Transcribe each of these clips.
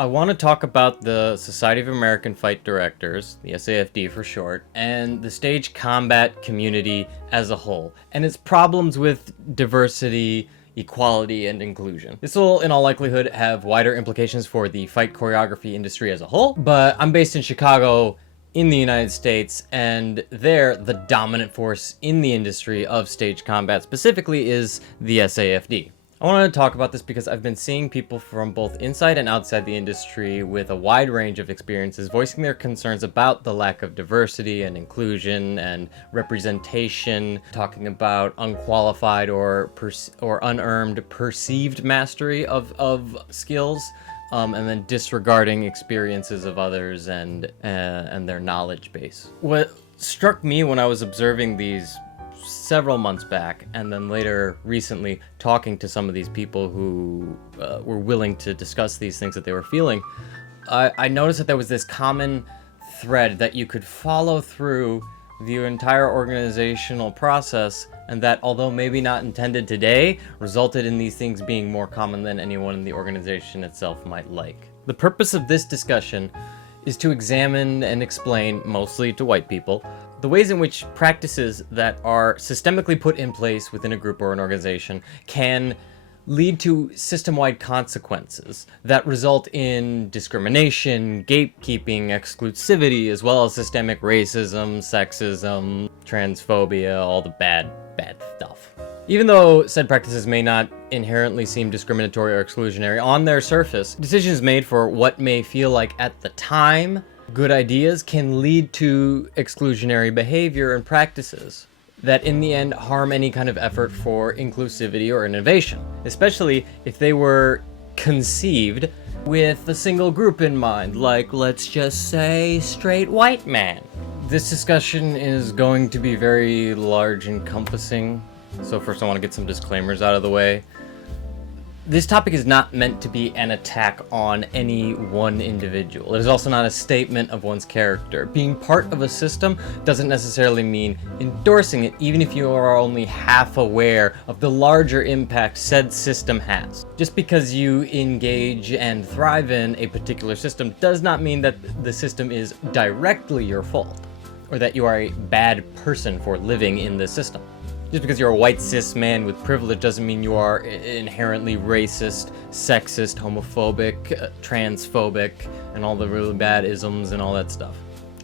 I want to talk about the Society of American Fight Directors, the SAFD for short, and the stage combat community as a whole, and its problems with diversity, equality, and inclusion. This will, in all likelihood, have wider implications for the fight choreography industry as a whole, but I'm based in Chicago, in the United States, and there, the dominant force in the industry of stage combat specifically is the SAFD. I want to talk about this because I've been seeing people from both inside and outside the industry with a wide range of experiences voicing their concerns about the lack of diversity and inclusion and representation, talking about unqualified or unearned perceived mastery of skills, and then disregarding experiences of others and their knowledge base. What struck me when I was observing these several months back, and then later recently talking to some of these people who were willing to discuss these things that they were feeling, I noticed that there was this common thread that you could follow through the entire organizational process, and that, although maybe not intended today, resulted in these things being more common than anyone in the organization itself might like. The purpose of this discussion is to examine and explain, mostly to white people, the ways in which practices that are systemically put in place within a group or an organization can lead to system-wide consequences that result in discrimination, gatekeeping, exclusivity, as well as systemic racism, sexism, transphobia, all the bad stuff. Even though said practices may not inherently seem discriminatory or exclusionary on their surface, decisions made for what may feel like at the time good ideas can lead to exclusionary behavior and practices that in the end harm any kind of effort for inclusivity or innovation, especially if they were conceived with a single group in mind, like, let's just say, straight white man. This discussion is going to be very large encompassing, so first I want to get some disclaimers out of the way. This topic is not meant to be an attack on any one individual. It is also not a statement of one's character. Being part of a system doesn't necessarily mean endorsing it, even if you are only half aware of the larger impact said system has. Just because you engage and thrive in a particular system does not mean that the system is directly your fault, or that you are a bad person for living in this system. Just because you're a white cis man with privilege doesn't mean you are inherently racist, sexist, homophobic, transphobic, and all the really bad isms and all that stuff.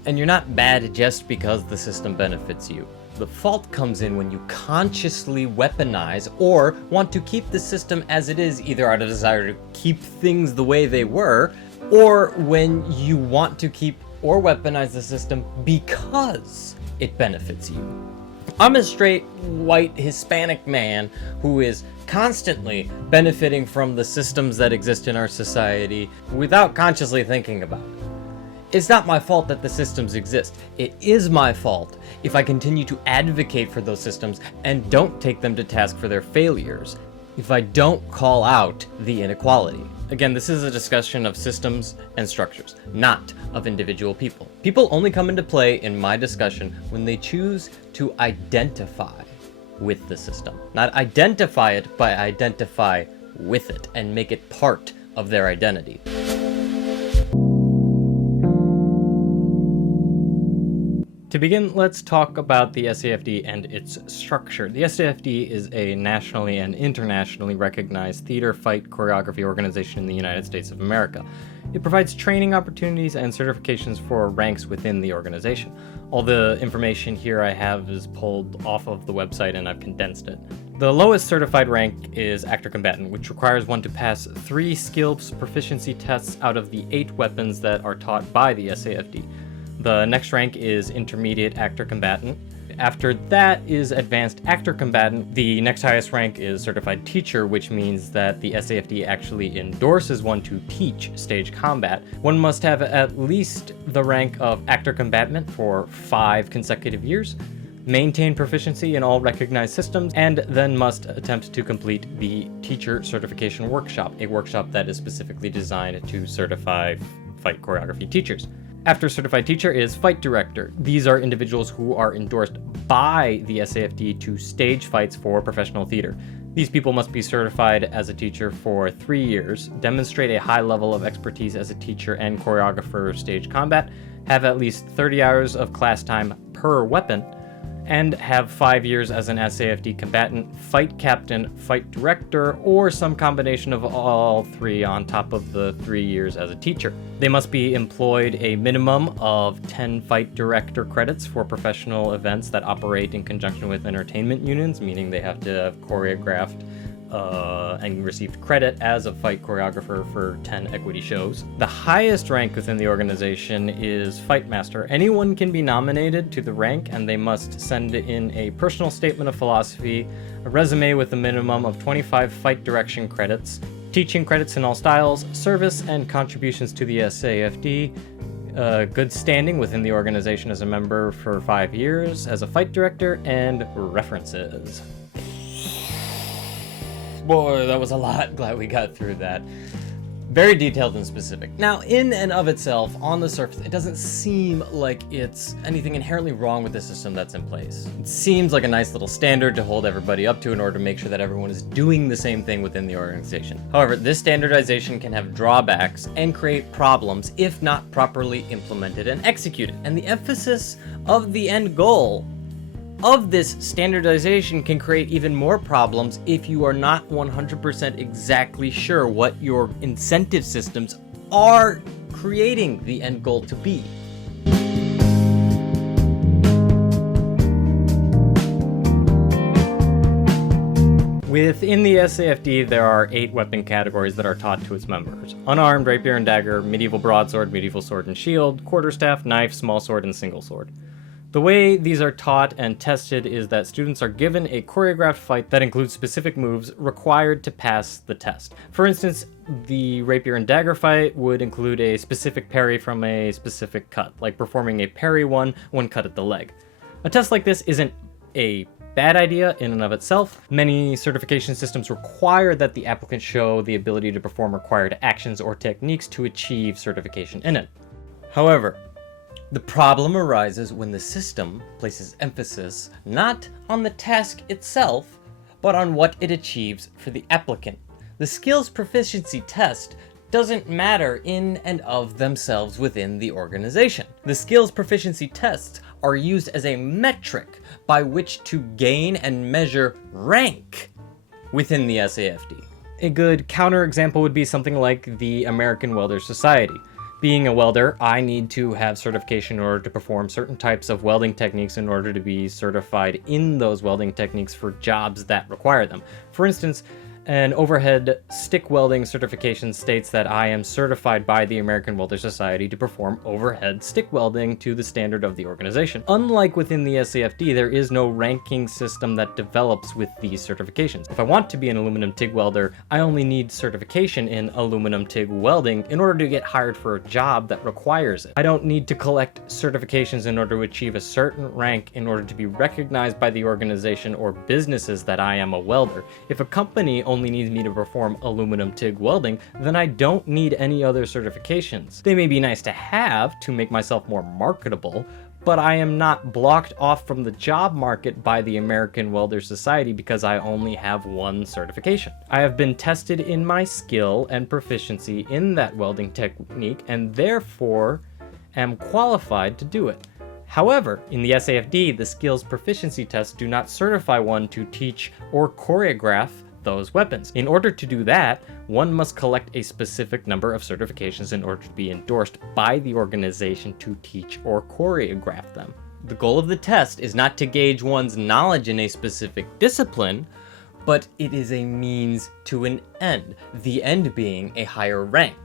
And you're not bad just because the system benefits you. The fault comes in when you consciously weaponize or want to keep the system as it is, either out of desire to keep things the way they were, or when you want to keep or weaponize the system because it benefits you. I'm a straight, white, Hispanic man who is constantly benefiting from the systems that exist in our society without consciously thinking about it. It's not my fault that the systems exist. It is my fault if I continue to advocate for those systems and don't take them to task for their failures, if I don't call out the inequality. Again, this is a discussion of systems and structures, not of individual people. People only come into play in my discussion when they choose to identify with the system. Not identify it, but identify with it and make it part of their identity. To begin, let's talk about the SAFD and its structure. The SAFD is a nationally and internationally recognized theater fight choreography organization in the United States of America. It provides training opportunities and certifications for ranks within the organization. All the information here I have is pulled off of the website and I've condensed it. The lowest certified rank is Actor Combatant, which requires one to pass 3 skills proficiency tests out of the 8 weapons that are taught by the SAFD. The next rank is Intermediate Actor Combatant. After that is Advanced Actor Combatant. The next highest rank is Certified Teacher, which means that the SAFD actually endorses one to teach stage combat. One must have at least the rank of Actor Combatant for 5 consecutive years, maintain proficiency in all recognized systems, and then must attempt to complete the Teacher Certification Workshop, a workshop that is specifically designed to certify fight choreography teachers. After Certified Teacher is Fight Director. These are individuals who are endorsed by the SAFD to stage fights for professional theater. These people must be certified as a teacher for 3 years, demonstrate a high level of expertise as a teacher and choreographer of stage combat, have at least 30 hours of class time per weapon, and have 5 years as an SAFD combatant, fight captain, fight director, or some combination of all three on top of the 3 years as a teacher. They must be employed a minimum of 10 fight director credits for professional events that operate in conjunction with entertainment unions, meaning they have to have choreographed and received credit as a fight choreographer for 10 equity shows. The highest rank within the organization is Fight Master. Anyone can be nominated to the rank, and they must send in a personal statement of philosophy, a resume with a minimum of 25 fight direction credits, teaching credits in all styles, service and contributions to the SAFD, good standing within the organization as a member for 5 years as a fight director, and references. Boy, that was a lot. Glad we got through that. Very detailed and specific. Now, in and of itself, on the surface, it doesn't seem like it's anything inherently wrong with the system that's in place. It seems like a nice little standard to hold everybody up to in order to make sure that everyone is doing the same thing within the organization. However, this standardization can have drawbacks and create problems if not properly implemented and executed. And the emphasis of the end goal of this standardization can create even more problems if you are not 100% exactly sure what your incentive systems are creating the end goal to be. Within the SAFD, there are 8 weapon categories that are taught to its members: unarmed, rapier and dagger, medieval broadsword, medieval sword and shield, quarterstaff, knife, small sword, and single sword. The way these are taught and tested is that students are given a choreographed fight that includes specific moves required to pass the test. For instance, the rapier and dagger fight would include a specific parry from a specific cut, like performing a parry one when cut at the leg. A test like this isn't a bad idea in and of itself. Many certification systems require that the applicant show the ability to perform required actions or techniques to achieve certification in it. However, the problem arises when the system places emphasis not on the task itself, but on what it achieves for the applicant. The skills proficiency test doesn't matter in and of themselves within the organization. The skills proficiency tests are used as a metric by which to gain and measure rank within the SAFD. A good counterexample would be something like the American Welder Society. Being a welder, I need to have certification in order to perform certain types of welding techniques in order to be certified in those welding techniques for jobs that require them. For instance, an overhead stick welding certification states that I am certified by the American Welder Society to perform overhead stick welding to the standard of the organization. Unlike within the SAFD, there is no ranking system that develops with these certifications. If I want to be an aluminum TIG welder, I only need certification in aluminum TIG welding in order to get hired for a job that requires it. I don't need to collect certifications in order to achieve a certain rank in order to be recognized by the organization or businesses that I am a welder. If a company only needs me to perform aluminum TIG welding, then I don't need any other certifications. They may be nice to have to make myself more marketable, but I am not blocked off from the job market by the American Welder Society because I only have one certification. I have been tested in my skill and proficiency in that welding technique and therefore am qualified to do it. However, in the SAFD, the skills proficiency tests do not certify one to teach or choreograph those weapons. In order to do that, one must collect a specific number of certifications in order to be endorsed by the organization to teach or choreograph them. The goal of the test is not to gauge one's knowledge in a specific discipline, but it is a means to an end, the end being a higher rank,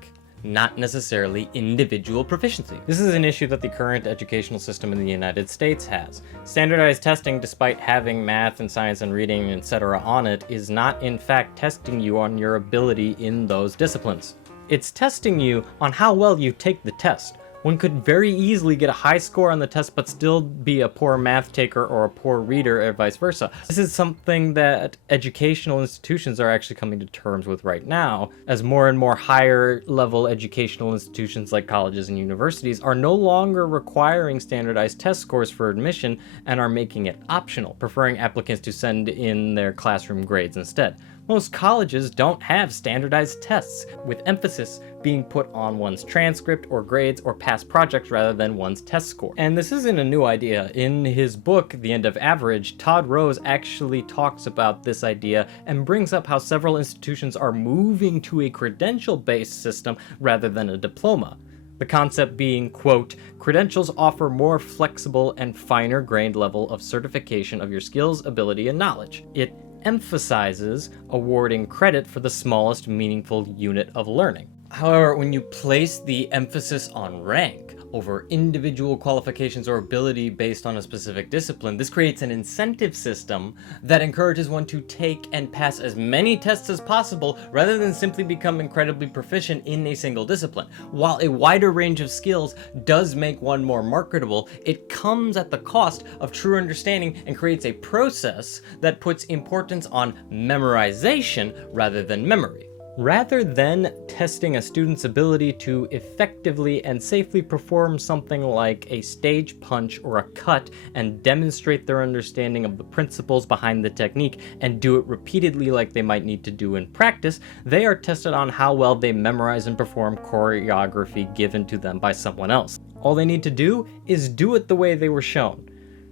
not necessarily individual proficiency. This is an issue that the current educational system in the United States has. Standardized testing, despite having math and science and reading, etc. on it, is not in fact testing you on your ability in those disciplines. It's testing you on how well you take the test, One could very easily get a high score on the test but still be a poor math taker or a poor reader, or vice versa. This is something that educational institutions are actually coming to terms with right now, as more and more higher level educational institutions like colleges and universities are no longer requiring standardized test scores for admission and are making it optional, preferring applicants to send in their classroom grades instead. Most colleges don't have standardized tests, with emphasis being put on one's transcript or grades or past projects rather than one's test score. And this isn't a new idea. In his book, The End of Average, Todd Rose actually talks about this idea and brings up how several institutions are moving to a credential-based system rather than a diploma. The concept being, quote, credentials offer more flexible and finer-grained level of certification of your skills, ability, and knowledge. It emphasizes awarding credit for the smallest meaningful unit of learning. However, when you place the emphasis on rank over individual qualifications or ability based on a specific discipline, this creates an incentive system that encourages one to take and pass as many tests as possible rather than simply become incredibly proficient in a single discipline. While a wider range of skills does make one more marketable, it comes at the cost of true understanding and creates a process that puts importance on memorization rather than memory. Rather than testing a student's ability to effectively and safely perform something like a stage punch or a cut and demonstrate their understanding of the principles behind the technique and do it repeatedly like they might need to do in practice, they are tested on how well they memorize and perform choreography given to them by someone else. All they need to do is do it the way they were shown.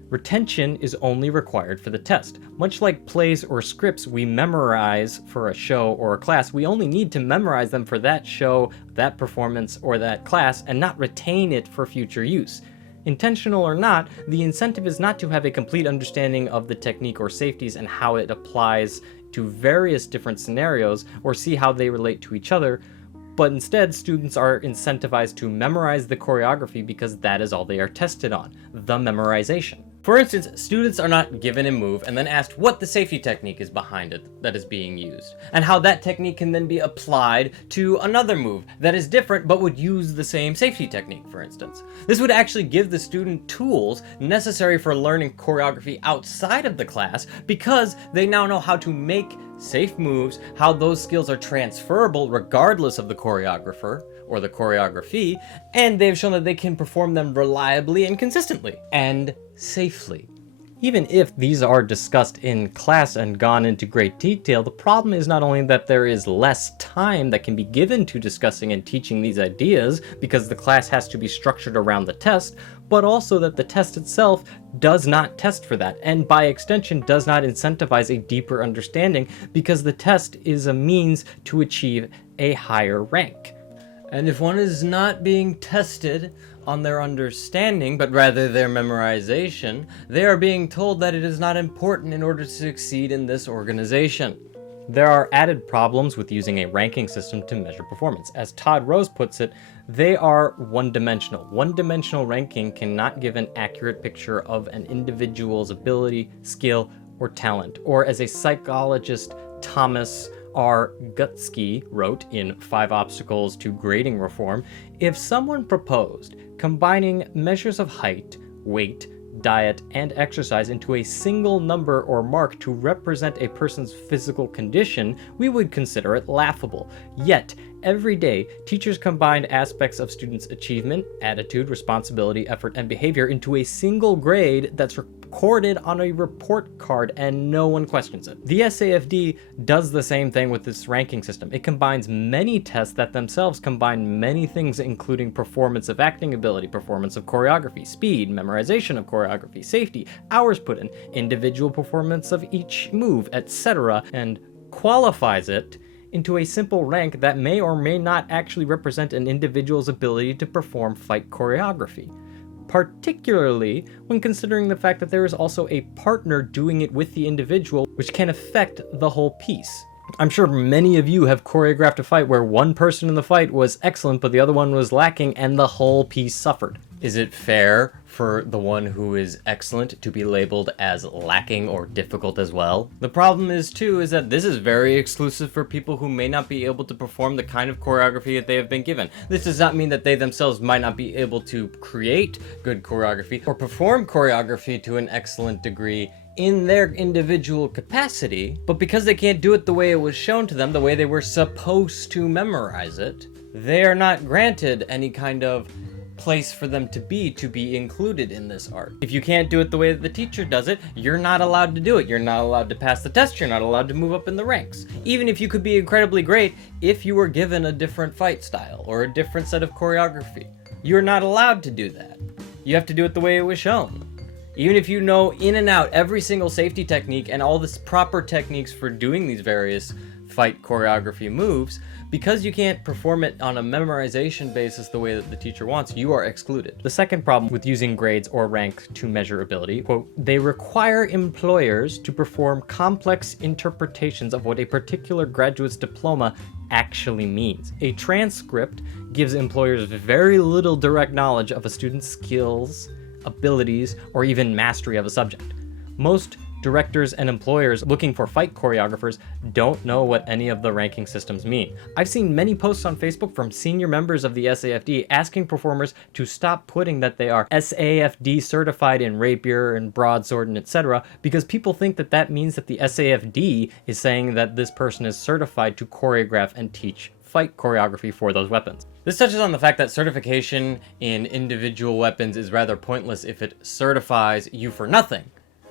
Retention is only required for the test. Much like plays or scripts we memorize for a show or a class, we only need to memorize them for that show, that performance, or that class, and not retain it for future use. Intentional or not, the incentive is not to have a complete understanding of the technique or safeties and how it applies to various different scenarios or see how they relate to each other, but instead students are incentivized to memorize the choreography because that is all they are tested on, the memorization. For instance, students are not given a move and then asked what the safety technique is behind it that is being used, and how that technique can then be applied to another move that is different but would use the same safety technique, for instance. This would actually give the student tools necessary for learning choreography outside of the class because they now know how to make safe moves, how those skills are transferable regardless of the choreographer or the choreography, and they've shown that they can perform them reliably and consistently, and safely. Even if these are discussed in class and gone into great detail, the problem is not only that there is less time that can be given to discussing and teaching these ideas because the class has to be structured around the test, but also that the test itself does not test for that, and by extension does not incentivize a deeper understanding because the test is a means to achieve a higher rank. And if one is not being tested on their understanding, but rather their memorization, they are being told that it is not important in order to succeed in this organization. There are added problems with using a ranking system to measure performance. As Todd Rose puts it, they are one-dimensional. One-dimensional ranking cannot give an accurate picture of an individual's ability, skill, or talent. Or as a psychologist, Thomas R. Gutsky wrote in 5 Obstacles to Grading Reform, if someone proposed combining measures of height, weight, diet, and exercise into a single number or mark to represent a person's physical condition, we would consider it laughable. Yet, every day, teachers combine aspects of students' achievement, attitude, responsibility, effort, and behavior into a single grade that's recorded on a report card and no one questions it. The SAFD does the same thing with this ranking system. It combines many tests that themselves combine many things, including performance of acting ability, performance of choreography, speed, memorization of choreography, safety, hours put in, individual performance of each move, etc., and qualifies it into a simple rank that may or may not actually represent an individual's ability to perform fight choreography. Particularly when considering the fact that there is also a partner doing it with the individual, which can affect the whole piece. I'm sure many of you have choreographed a fight where one person in the fight was excellent, but the other one was lacking, and the whole piece suffered. Is it fair for the one who is excellent to be labeled as lacking or difficult as well? The problem is that this is very exclusive for people who may not be able to perform the kind of choreography that they have been given. This does not mean that they themselves might not be able to create good choreography or perform choreography to an excellent degree in their individual capacity, but because they can't do it the way it was shown to them, the way they were supposed to memorize it, they are not granted any kind of place for them to be included in this art. If you can't do it the way that the teacher does it, you're not allowed to do it. You're not allowed to pass the test. You're not allowed to move up in the ranks. Even if you could be incredibly great, if you were given a different fight style or a different set of choreography, you're not allowed to do that. You have to do it the way it was shown. Even if you know in and out every single safety technique and all the proper techniques for doing these various fight choreography moves, because you can't perform it on a memorization basis the way that the teacher wants, you are excluded. The second problem with using grades or rank to measure ability, quote, they require employers to perform complex interpretations of what a particular graduate's diploma actually means. A transcript gives employers very little direct knowledge of a student's skills, abilities, or even mastery of a subject. Most directors and employers looking for fight choreographers don't know what any of the ranking systems mean. I've seen many posts on Facebook from senior members of the SAFD asking performers to stop putting that they are SAFD certified in rapier and broadsword and etc. because people think that that means that the SAFD is saying that this person is certified to choreograph and teach fight choreography for those weapons. This touches on the fact that certification in individual weapons is rather pointless if it certifies you for nothing,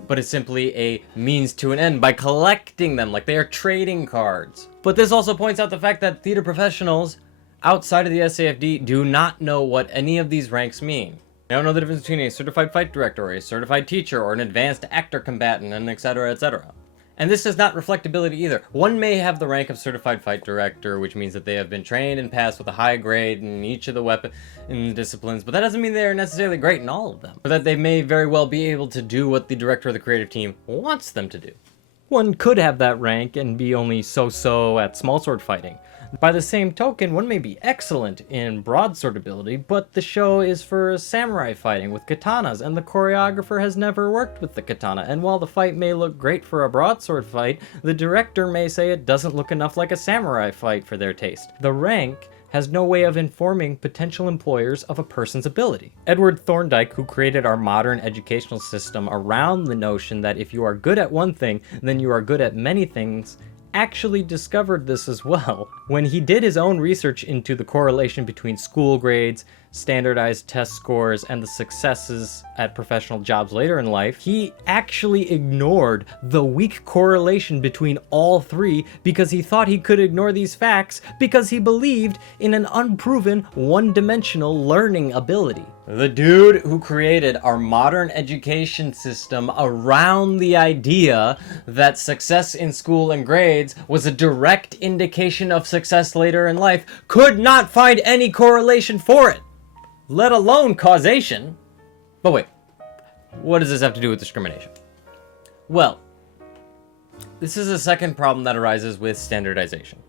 but it's simply a means to an end by collecting them like they are trading cards. But this also points out the fact that theater professionals outside of the SAFD do not know what any of these ranks mean. They don't know the difference between a certified fight director, or a certified teacher, or an advanced actor combatant, and etc., etc. And this does not reflect ability either. One may have the rank of certified fight director, which means that they have been trained and passed with a high grade in each of the weapon disciplines, but that doesn't mean they are necessarily great in all of them, or that they may very well be able to do what the director of the creative team wants them to do. One could have that rank and be only so-so at smallsword fighting. By the same token, one may be excellent in broadsword ability, but the show is for samurai fighting with katanas, and the choreographer has never worked with the katana, and while the fight may look great for a broadsword fight, the director may say it doesn't look enough like a samurai fight for their taste. The rank has no way of informing potential employers of a person's ability. Edward Thorndike, who created our modern educational system around the notion that if you are good at one thing, then you are good at many things, actually discovered this as well. When he did his own research into the correlation between school grades, standardized test scores, and the successes at professional jobs later in life, he actually ignored the weak correlation between all three because he thought he could ignore these facts because he believed in an unproven, one-dimensional learning ability. The dude who created our modern education system around the idea that success in school and grades was a direct indication of success later in life could not find any correlation for it, let alone causation. But wait, what does this have to do with discrimination? Well, this is a second problem that arises with standardization.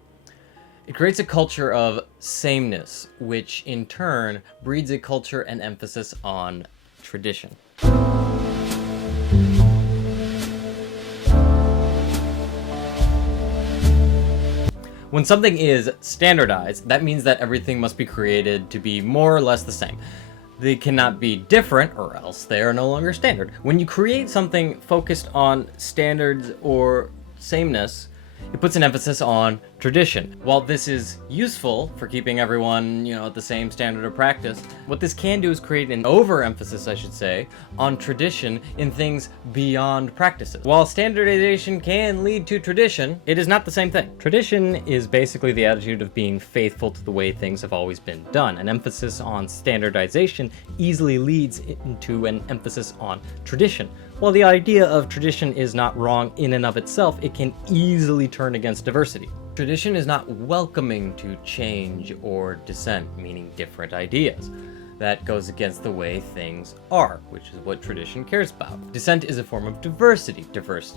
It creates a culture of sameness, which in turn breeds a culture and emphasis on tradition. When something is standardized, that means that everything must be created to be more or less the same. They cannot be different, or else they are no longer standard. When you create something focused on standards or sameness, it puts an emphasis on tradition. While this is useful for keeping everyone, at the same standard of practice, what this can do is create an overemphasis, I should say, on tradition in things beyond practices. While standardization can lead to tradition, it is not the same thing. Tradition is basically the attitude of being faithful to the way things have always been done. An emphasis on standardization easily leads into an emphasis on tradition. While the idea of tradition is not wrong in and of itself, it can easily turn against diversity. Tradition is not welcoming to change or dissent, meaning different ideas. that goes against the way things are, which is what tradition cares about. Dissent is a form of diversity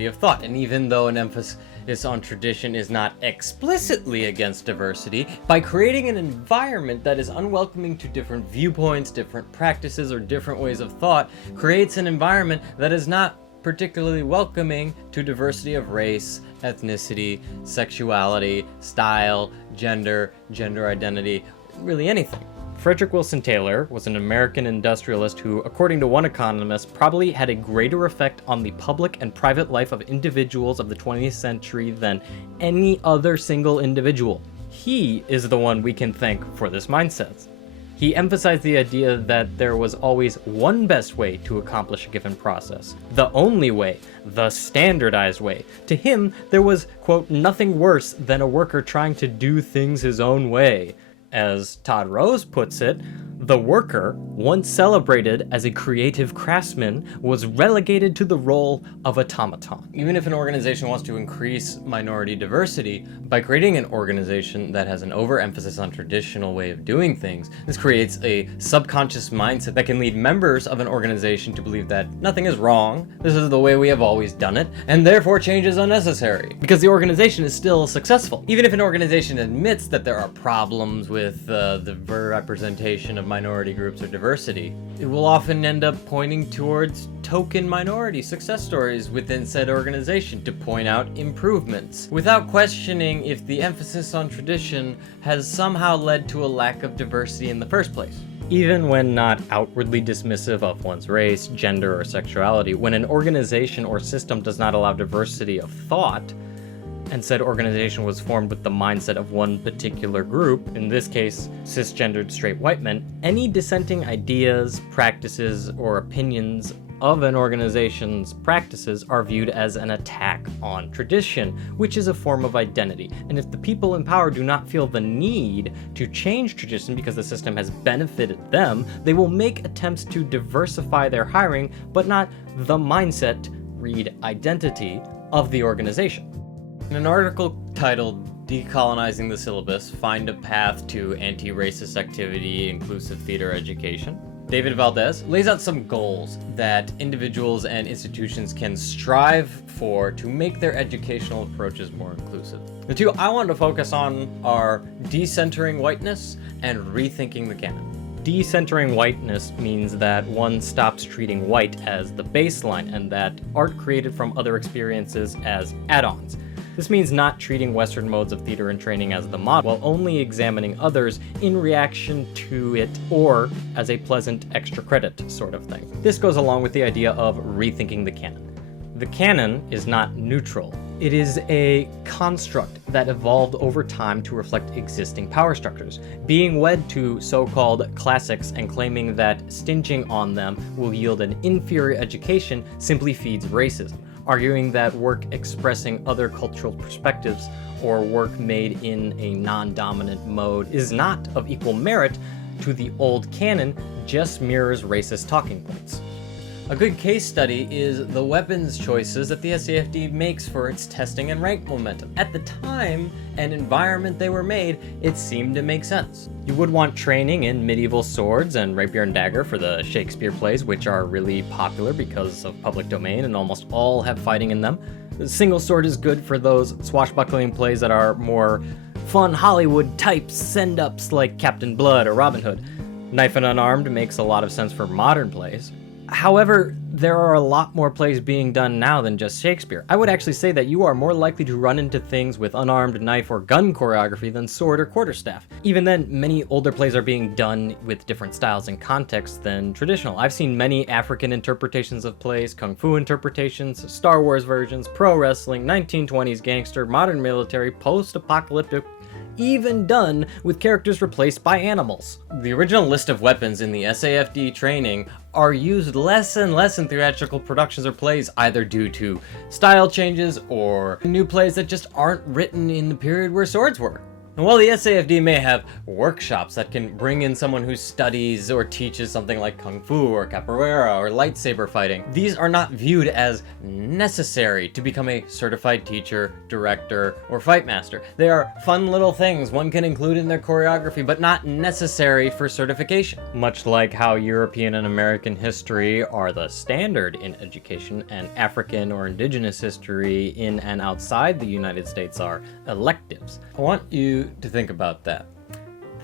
of thought, and even though an emphasis on tradition is not explicitly against diversity, by creating an environment that is unwelcoming to different viewpoints, different practices, or different ways of thought, creates an environment that is not particularly welcoming to diversity of race, ethnicity, sexuality, style, gender identity, really anything. Frederick Wilson Taylor was an American industrialist who, according to one economist, probably had a greater effect on the public and private life of individuals of the 20th century than any other single individual. He is the one we can thank for this mindset. He emphasized the idea that there was always one best way to accomplish a given process. The only way, the standardized way. To him, there was, quote, nothing worse than a worker trying to do things his own way. As Todd Rose puts it, the worker, once celebrated as a creative craftsman, was relegated to the role of automaton. Even if an organization wants to increase minority diversity, by creating an organization that has an overemphasis on traditional way of doing things, this creates a subconscious mindset that can lead members of an organization to believe that nothing is wrong, this is the way we have always done it, and therefore change is unnecessary, because the organization is still successful. Even if an organization admits that there are problems with the representation of minority groups or diversity, it will often end up pointing towards token minority success stories within said organization to point out improvements, without questioning if the emphasis on tradition has somehow led to a lack of diversity in the first place. Even when not outwardly dismissive of one's race, gender, or sexuality, when an organization or system does not allow diversity of thought, and said organization was formed with the mindset of one particular group, in this case, cisgendered straight white men, any dissenting ideas, practices, or opinions of an organization's practices are viewed as an attack on tradition, which is a form of identity. And if the people in power do not feel the need to change tradition because the system has benefited them, they will make attempts to diversify their hiring, but not the mindset, read identity, of the organization. In an article titled Decolonizing the Syllabus, Find a Path to Anti-Racist Activity, Inclusive Theater Education, David Valdez lays out some goals that individuals and institutions can strive for to make their educational approaches more inclusive. The two I want to focus on are decentering whiteness and rethinking the canon. Decentering whiteness means that one stops treating white as the baseline and that art created from other experiences as add-ons. This means not treating Western modes of theater and training as the model, while only examining others in reaction to it or as a pleasant extra credit sort of thing. This goes along with the idea of rethinking the canon. The canon is not neutral. It is a construct that evolved over time to reflect existing power structures. Being wed to so-called classics and claiming that stinging on them will yield an inferior education simply feeds racism. Arguing that work expressing other cultural perspectives or work made in a non-dominant mode is not of equal merit to the old canon just mirrors racist talking points. A good case study is the weapons choices that the SAFD makes for its testing and rank momentum. At the time and environment they were made, it seemed to make sense. You would want training in medieval swords and rapier and dagger for the Shakespeare plays, which are really popular because of public domain and almost all have fighting in them. The single sword is good for those swashbuckling plays that are more fun Hollywood type send-ups like Captain Blood or Robin Hood. Knife and Unarmed makes a lot of sense for modern plays. However, there are a lot more plays being done now than just Shakespeare. I would actually say that you are more likely to run into things with unarmed knife or gun choreography than sword or quarterstaff. Even then, many older plays are being done with different styles and contexts than traditional. I've seen many African interpretations of plays, kung fu interpretations, Star Wars versions, pro wrestling, 1920s gangster, modern military, post-apocalyptic, even done with characters replaced by animals. The original list of weapons in the SAFD training are used less and less in theatrical productions or plays, either due to style changes or new plays that just aren't written in the period where swords were. And while the SAFD may have workshops that can bring in someone who studies or teaches something like Kung Fu or Capoeira or lightsaber fighting, these are not viewed as necessary to become a certified teacher, director, or fight master. They are fun little things one can include in their choreography, but not necessary for certification. Much like how European and American history are the standard in education, and African or indigenous history in and outside the United States are electives. I want you to think about that.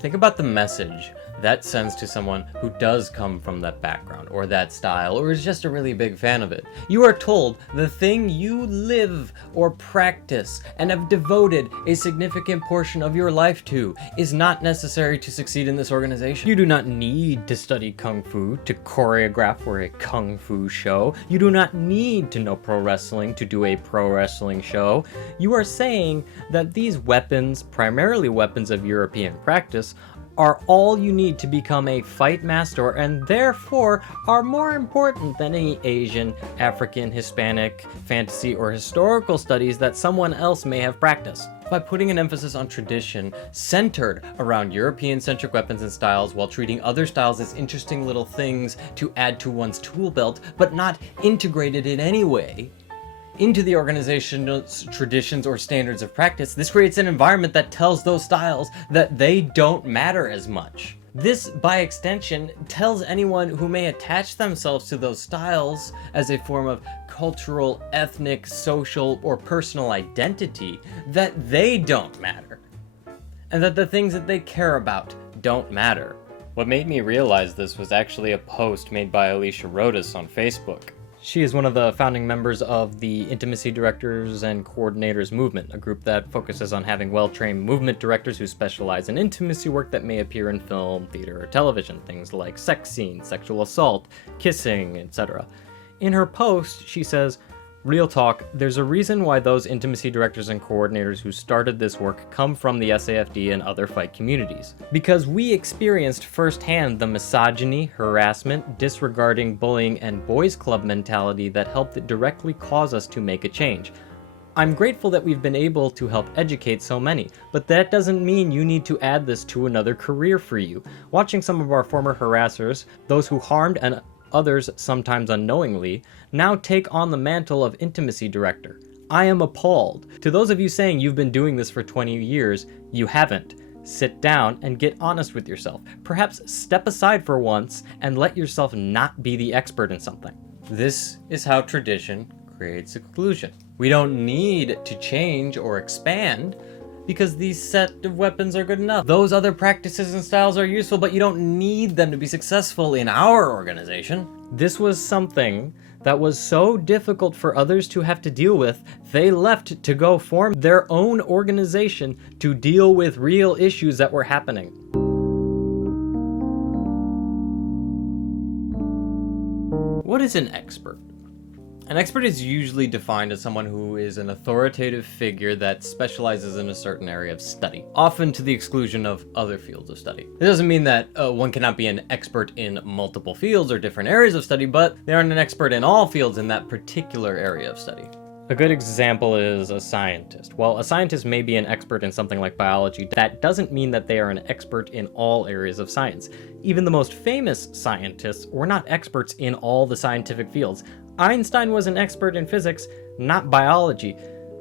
Think about the message that sends to someone who does come from that background or that style or is just a really big fan of it. You are told the thing you live or practice and have devoted a significant portion of your life to is not necessary to succeed in this organization. You do not need to study Kung Fu to choreograph for a Kung Fu show. You do not need to know pro wrestling to do a pro wrestling show. You are saying that these weapons, primarily weapons of European practice, are all you need to become a fight master, and therefore are more important than any Asian, African, Hispanic, fantasy, or historical studies that someone else may have practiced. By putting an emphasis on tradition centered around European-centric weapons and styles while treating other styles as interesting little things to add to one's tool belt, but not integrated in any way into the organization's traditions or standards of practice, this creates an environment that tells those styles that they don't matter as much. This, by extension, tells anyone who may attach themselves to those styles as a form of cultural, ethnic, social, or personal identity that they don't matter, and that the things that they care about don't matter. What made me realize this was actually a post made by Alicia Rodas on Facebook. She is one of the founding members of the Intimacy Directors and Coordinators Movement, a group that focuses on having well-trained movement directors who specialize in intimacy work that may appear in film, theater, or television, things like sex scenes, sexual assault, kissing, etc. In her post, she says, "Real talk, there's a reason why those intimacy directors and coordinators who started this work come from the SAFD and other fight communities. Because we experienced firsthand the misogyny, harassment, disregarding, bullying, and boys club mentality that helped directly cause us to make a change. I'm grateful that we've been able to help educate so many, but that doesn't mean you need to add this to another career for you. Watching some of our former harassers, those who harmed and others sometimes unknowingly, now take on the mantle of intimacy director. I am appalled. To those of you saying you've been doing this for 20 years, you haven't. Sit down and get honest with yourself. Perhaps step aside for once and let yourself not be the expert in something." This is how tradition creates exclusion. We don't need to change or expand because these set of weapons are good enough. Those other practices and styles are useful, but you don't need them to be successful in our organization. This was something that was so difficult for others to have to deal with, they left to go form their own organization to deal with real issues that were happening. What is an expert? An expert is usually defined as someone who is an authoritative figure that specializes in a certain area of study, often to the exclusion of other fields of study. It doesn't mean that one cannot be an expert in multiple fields or different areas of study, but they aren't an expert in all fields in that particular area of study. A good example is a scientist. While a scientist may be an expert in something like biology, that doesn't mean that they are an expert in all areas of science. Even the most famous scientists were not experts in all the scientific fields. Einstein was an expert in physics, not biology.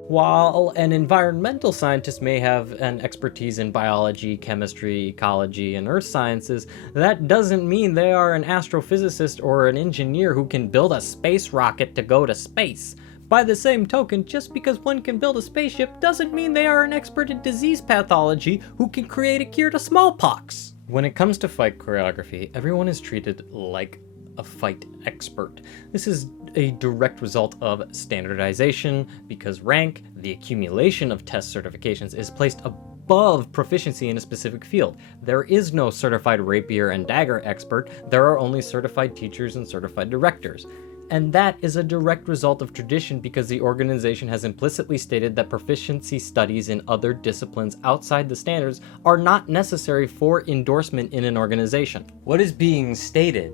While an environmental scientist may have an expertise in biology, chemistry, ecology, and earth sciences, that doesn't mean they are an astrophysicist or an engineer who can build a space rocket to go to space. By the same token, just because one can build a spaceship doesn't mean they are an expert in disease pathology who can create a cure to smallpox. When it comes to fight choreography, everyone is treated like a fight expert. This is a direct result of standardization, because rank, the accumulation of test certifications, is placed above proficiency in a specific field. There is no certified rapier and dagger expert, there are only certified teachers and certified directors. And that is a direct result of tradition because the organization has implicitly stated that proficiency studies in other disciplines outside the standards are not necessary for endorsement in an organization. What is being stated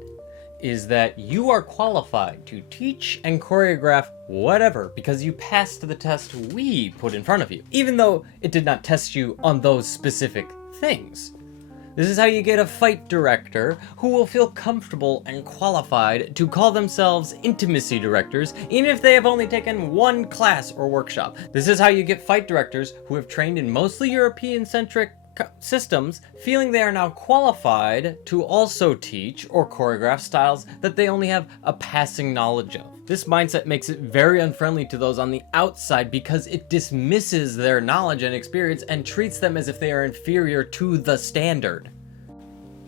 is that you are qualified to teach and choreograph whatever because you passed the test we put in front of you, even though it did not test you on those specific things. This is how you get a fight director who will feel comfortable and qualified to call themselves intimacy directors, even if they have only taken one class or workshop. This is how you get fight directors who have trained in mostly European-centric systems, feeling they are now qualified to also teach or choreograph styles that they only have a passing knowledge of. This mindset makes it very unfriendly to those on the outside because it dismisses their knowledge and experience and treats them as if they are inferior to the standard.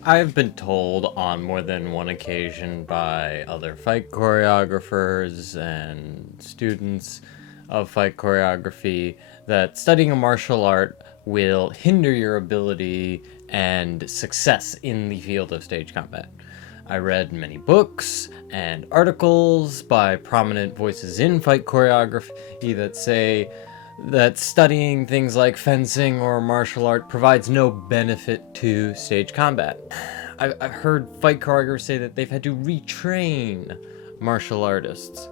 I've been told on more than one occasion by other fight choreographers and students of fight choreography that studying a martial art will hinder your ability and success in the field of stage combat. I read many books and articles by prominent voices in fight choreography that say that studying things like fencing or martial art provides no benefit to stage combat. I've heard fight choreographers say that they've had to retrain martial artists.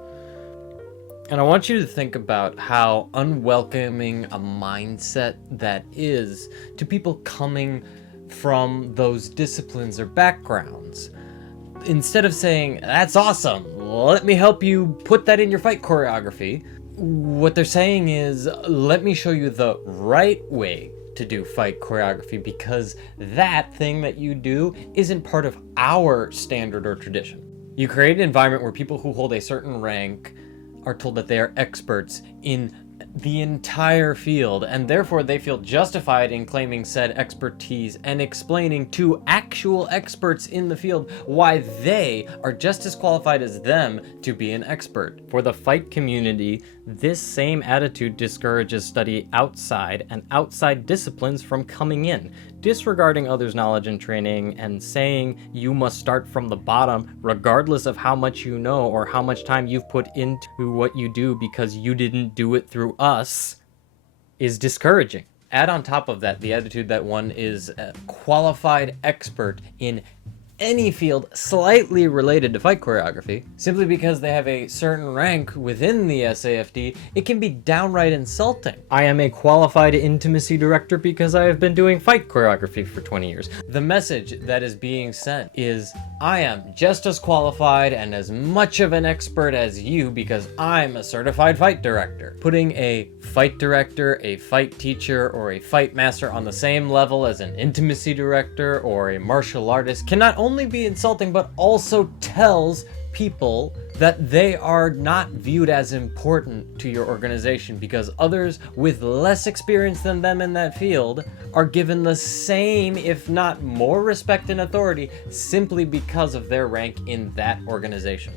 And I want you to think about how unwelcoming a mindset that is to people coming from those disciplines or backgrounds. Instead of saying, that's awesome, let me help you put that in your fight choreography, what they're saying is, let me show you the right way to do fight choreography because that thing that you do isn't part of our standard or tradition. You create an environment where people who hold a certain rank are told that they are experts in the entire field, and therefore they feel justified in claiming said expertise and explaining to actual experts in the field why they are just as qualified as them to be an expert. For the fight community, this same attitude discourages study outside and outside disciplines from coming in, disregarding others' knowledge and training and saying you must start from the bottom regardless of how much you know or how much time you've put into what you do because you didn't do it through us is discouraging. Add on top of that the attitude that one is a qualified expert in any field slightly related to fight choreography, simply because they have a certain rank within the SAFD, it can be downright insulting. I am a qualified intimacy director because I have been doing fight choreography for 20 years. The message that is being sent is, I am just as qualified and as much of an expert as you because I'm a certified fight director. Putting a fight director, a fight teacher, or a fight master on the same level as an intimacy director or a martial artist can not only be insulting but also tells people that they are not viewed as important to your organization because others with less experience than them in that field are given the same, if not more, respect and authority simply because of their rank in that organization.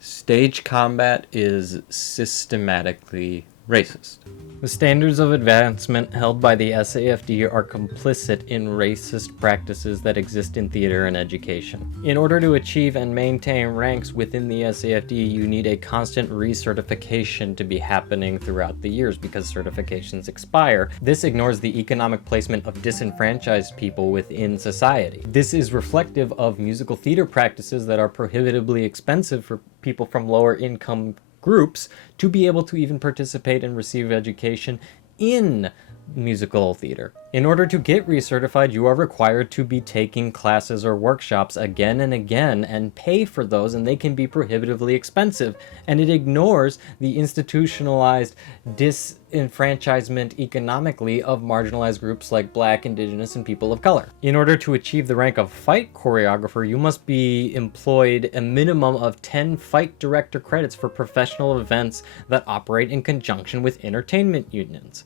Stage combat is systematically racist. The standards of advancement held by the SAFD are complicit in racist practices that exist in theater and education. In order to achieve and maintain ranks within the SAFD, you need a constant recertification to be happening throughout the years because certifications expire. This ignores the economic placement of disenfranchised people within society. This is reflective of musical theater practices that are prohibitively expensive for people from lower income groups to be able to even participate and receive education in musical theater. In order to get recertified, you are required to be taking classes or workshops again and again and pay for those, and they can be prohibitively expensive. And it ignores the institutionalized disenfranchisement economically of marginalized groups like Black, Indigenous, and people of color. In order to achieve the rank of fight choreographer, you must be employed a minimum of 10 fight director credits for professional events that operate in conjunction with entertainment unions.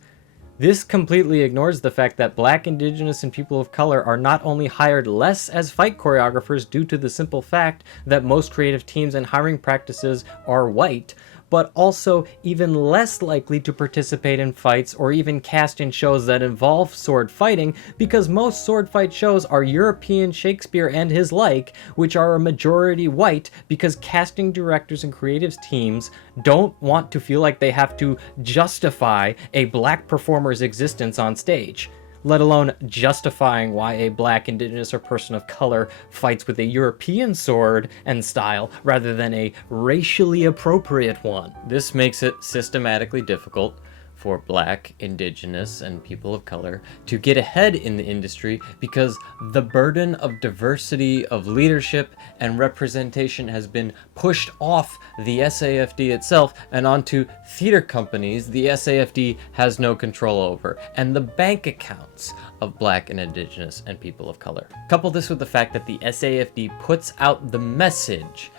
This completely ignores the fact that Black, Indigenous, and people of color are not only hired less as fight choreographers due to the simple fact that most creative teams and hiring practices are white, but also even less likely to participate in fights or even cast in shows that involve sword fighting, because most sword fight shows are European Shakespeare and his like, which are a majority white, because casting directors and creative teams don't want to feel like they have to justify a black performer's existence on stage, let alone justifying why a black, indigenous, or person of color fights with a European sword and style rather than a racially appropriate one. This makes it systematically difficult for black, indigenous, and people of color to get ahead in the industry, because the burden of diversity of leadership and representation has been pushed off the SAFD itself and onto theater companies the SAFD has no control over, and the bank accounts of black and indigenous and people of color. Couple this with the fact that the SAFD puts out the message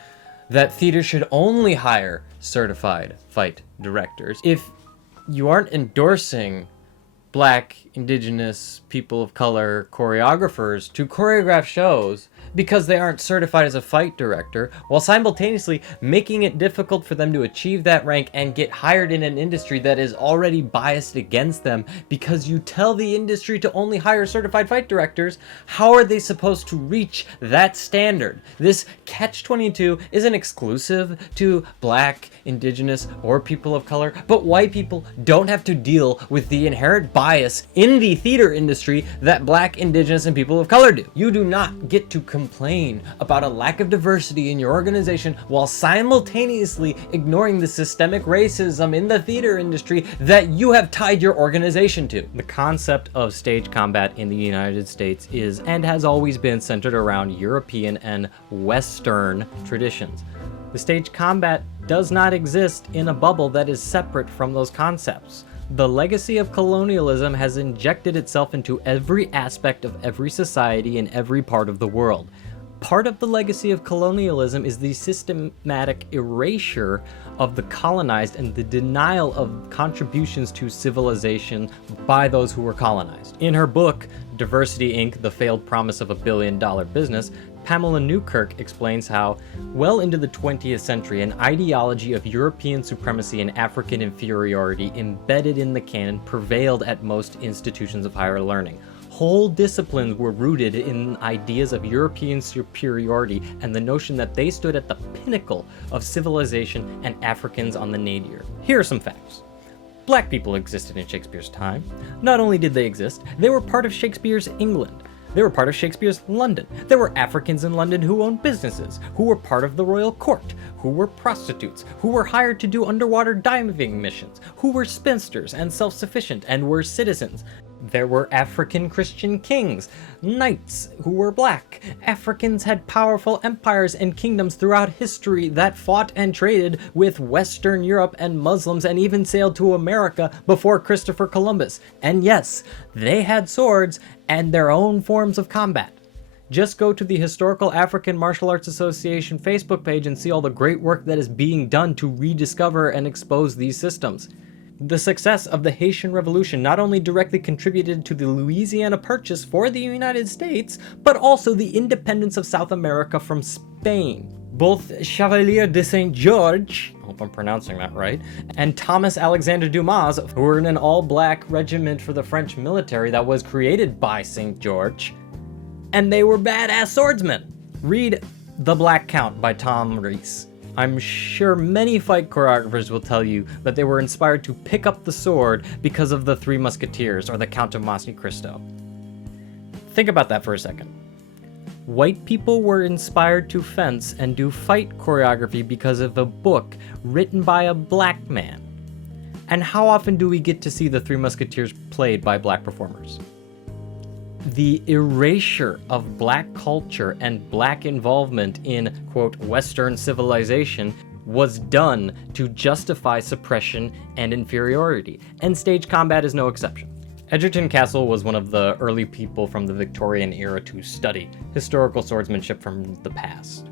that theater should only hire certified fight directors. If you aren't endorsing black, indigenous, people of color choreographers to choreograph shows because they aren't certified as a fight director, while simultaneously making it difficult for them to achieve that rank and get hired in an industry that is already biased against them because you tell the industry to only hire certified fight directors, how are they supposed to reach that standard? This catch-22 isn't exclusive to black, indigenous, or people of color, but white people don't have to deal with the inherent bias in the theater industry that black, indigenous, and people of color do. You do not get to complain about a lack of diversity in your organization while simultaneously ignoring the systemic racism in the theater industry that you have tied your organization to. The concept of stage combat in the United States is and has always been centered around European and Western traditions. The stage combat does not exist in a bubble that is separate from those concepts. The legacy of colonialism has injected itself into every aspect of every society in every part of the world. Part of the legacy of colonialism is the systematic erasure of the colonized and the denial of contributions to civilization by those who were colonized. In her book, Diversity, Inc., The Failed Promise of a Billion-Dollar Business, Pamela Newkirk explains how, well into the 20th century, an ideology of European supremacy and African inferiority embedded in the canon prevailed at most institutions of higher learning. Whole disciplines were rooted in ideas of European superiority and the notion that they stood at the pinnacle of civilization and Africans on the nadir. Here are some facts. Black people existed in Shakespeare's time. Not only did they exist, they were part of Shakespeare's England. They were part of Shakespeare's London. There were Africans in London who owned businesses, who were part of the royal court, who were prostitutes, who were hired to do underwater diving missions, who were spinsters and self-sufficient and were citizens. There were African Christian kings, knights who were black. Africans had powerful empires and kingdoms throughout history that fought and traded with Western Europe and Muslims and even sailed to America before Christopher Columbus. And yes, they had swords and their own forms of combat. Just go to the Historical African Martial Arts Association Facebook page and see all the great work that is being done to rediscover and expose these systems. The success of the Haitian Revolution not only directly contributed to the Louisiana Purchase for the United States, but also the independence of South America from Spain. Both Chevalier de Saint George, I hope I'm pronouncing that right, and Thomas Alexander Dumas, who were in an all-black regiment for the French military that was created by Saint George, and they were badass swordsmen. Read The Black Count by Tom Rees. I'm sure many fight choreographers will tell you that they were inspired to pick up the sword because of the Three Musketeers or the Count of Monte Cristo. Think about that for a second. White people were inspired to fence and do fight choreography because of a book written by a black man. And how often do we get to see the Three Musketeers played by black performers? The erasure of black culture and black involvement in, quote, Western civilization was done to justify suppression and inferiority, and stage combat is no exception. Edgerton Castle was one of the early people from the Victorian era to study historical swordsmanship from the past.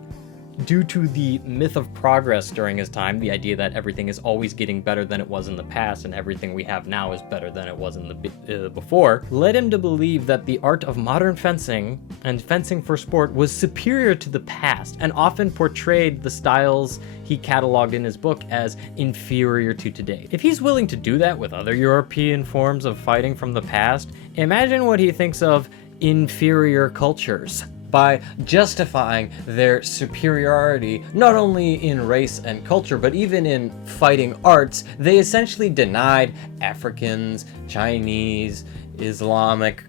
Due to the myth of progress during his time, the idea that everything is always getting better than it was in the past and everything we have now is better than it was in the before, led him to believe that the art of modern fencing and fencing for sport was superior to the past, and often portrayed the styles he cataloged in his book as inferior to today. If he's willing to do that with other European forms of fighting from the past, imagine what he thinks of inferior cultures. By justifying their superiority not only in race and culture, but even in fighting arts, they essentially denied Africans, Chinese, Islamic